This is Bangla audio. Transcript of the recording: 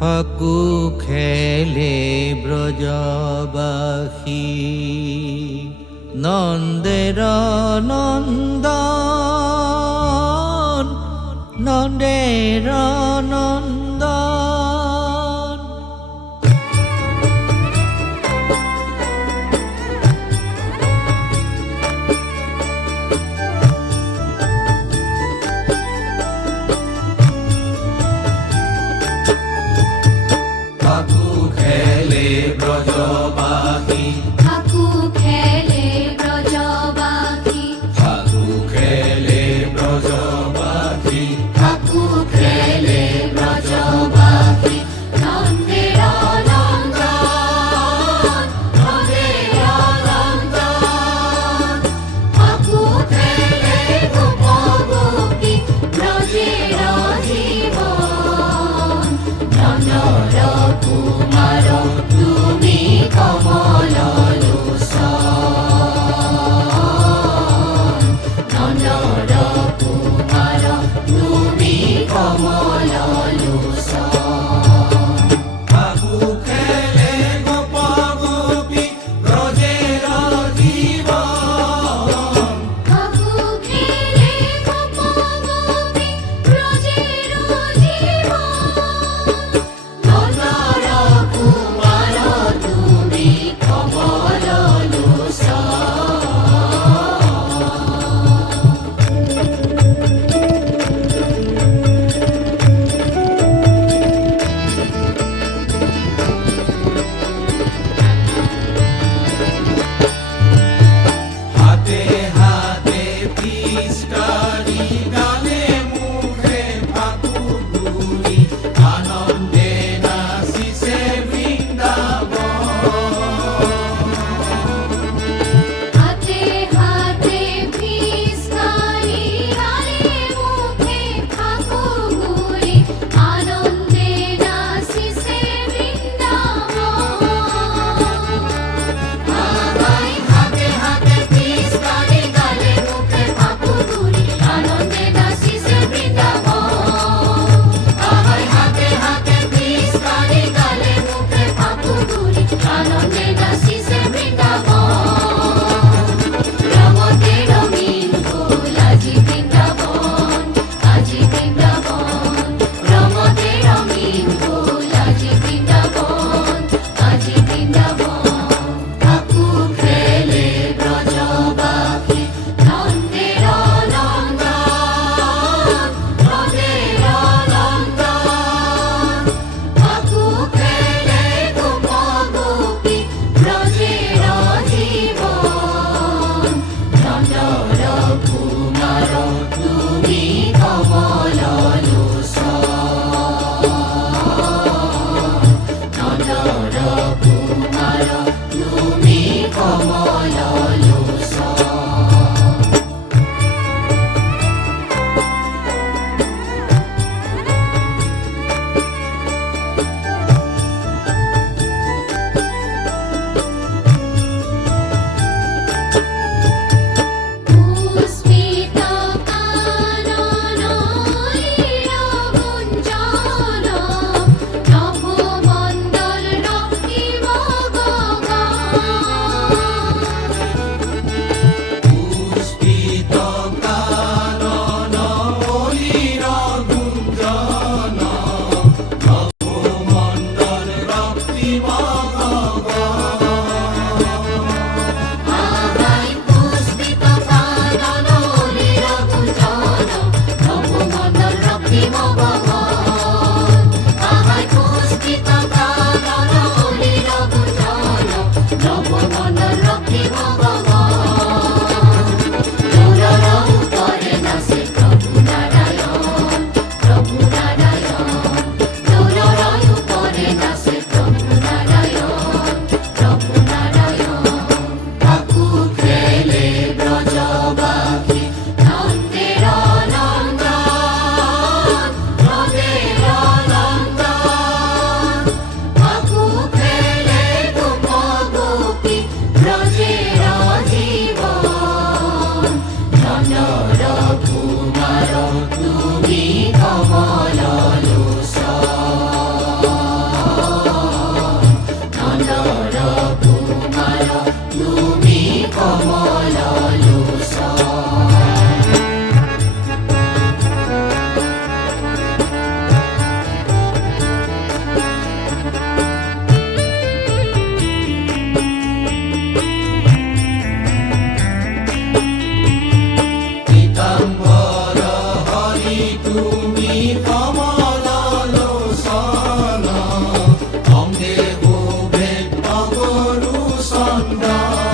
ফাকু খেলে ব্রজবাসী নন্দের নন্দন নন্দের নন্দন। ফাকু খেলে ব্রজবাসী ফাকু খেলে ব্রজবাসী ফাকু খেলে ব্রজবাসী ফাকু খেলে ব্রজবাসী নন্দের নন্দন নন্দের নন্দন। ফাকু খেলে গোপ গোপী ব্রজের জীবন নন্দর কুমার তুমি কমল লোচন নন্দর কুমার তুমি কমল লোচন। ফাকু খেলে গোপ গোপী ব্রজের জীবন ফাকু খেলে গোপ গোপী ব্রজের জীবন নন্দর কুমার তুমি কমল লোচন। হাতে হাতে পিচকারি গালে মুখে ফাকু ঘুরি আনন্দে নাচিছে বৃন্দাবন। হাতে হাতে পিচকারি গালে মুখে ফাকু ঘুরি আনন্দে নাচিছে বৃন্দাবন। আহাই হাতে হাতে পিচকারি গালে মুখে ফাকু ঘুরি আনন্দে নাচিছে বৃন্দাবন। আহাই হাতে হাতে পিচকারি গালে মুখে ফাকু ঘুরি আনন্দে নাচিছে বৃন্দাবন। রমতে রঙিন ফুল আজি বৃন্দাবন আজি বৃন্দাবন। রমতে রঙিন ফুল আজি বৃন্দাবন আজি বৃন্দাবন। ফাকু খেলে ব্রজবাসী নন্দের নন্দন নন্দের নন্দন। ফাকু খেলে গোপ গোপী ব্রজের জীবন নন্দর কুমার তুমি কমল লোচন নন্দর কুমার তুমি কমল লোচন। পুষ্পিত কানন লীলগুঞ্জন নভোমণ্ডল রক্তিম গগন। পুষ্পিত কানন অলির গুঞ্জন নভোমণ্ডল রক্তিম গগন। আহাই পুষ্পিত কানন লীলগুঞ্জন নভোমণ্ডল রক্তিম গগন। আহাই পুষ্পিত কানন লীলগুঞ্জন নভোমণ্ডল রক্তিম গগন। দূরর উপরে নাচে প্রভু নারায়ণ প্রভু নারায়ণ। দূরর উপরে নাচে প্রভু নারায়ণ প্রভু নারায়ণ। ফাকু খেলে ব্রজবাসী নন্দের নন্দন নন্দের নন্দন। ফাকু খেলে গোপ গোপী কুমার তুমি কমল লোচন পীতাম্বর হরি তুমি কমল লোচন অঙ্গে শোভে অগরু চন্দন